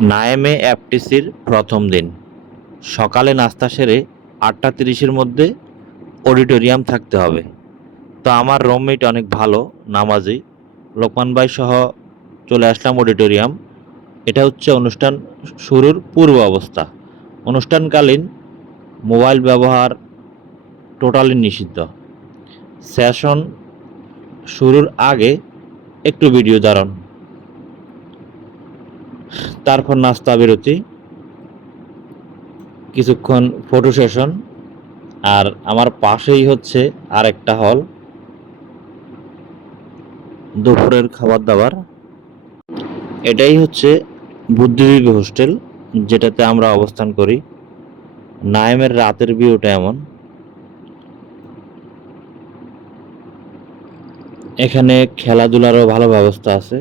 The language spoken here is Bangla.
নায়েমে এফটিসির প্রথম দিন। সকালে নাস্তা সেরে আটটা তিরিশের মধ্যে অডিটোরিয়াম থাকতে হবে। তো আমার রুমমেট অনেক ভালো, নামাজি। লোকমান ভাই সহ চলে আসলাম অডিটোরিয়াম। এটা হচ্ছে অনুষ্ঠান শুরুর পূর্ব অবস্থা। অনুষ্ঠানকালীন মোবাইল ব্যবহার টোটালি নিষিদ্ধ। সেশন শুরুর আগে একটু ভিডিও দাঁড়ান তারপর নাস্তা, বিরতি, কিছুক্ষণ ফটো সেশন আর আমার পাশেই হচ্ছে আরেকটা হল দুপুরের খাবার দাবার এটাই হচ্ছে বুদ্ধিজীবী হোস্টেল যেটাতে আমরা অবস্থান করি। নায়েমের রাতের ভিউটা এমন। এখানে খেলাধুলারও ভালো ব্যবস্থা আছে।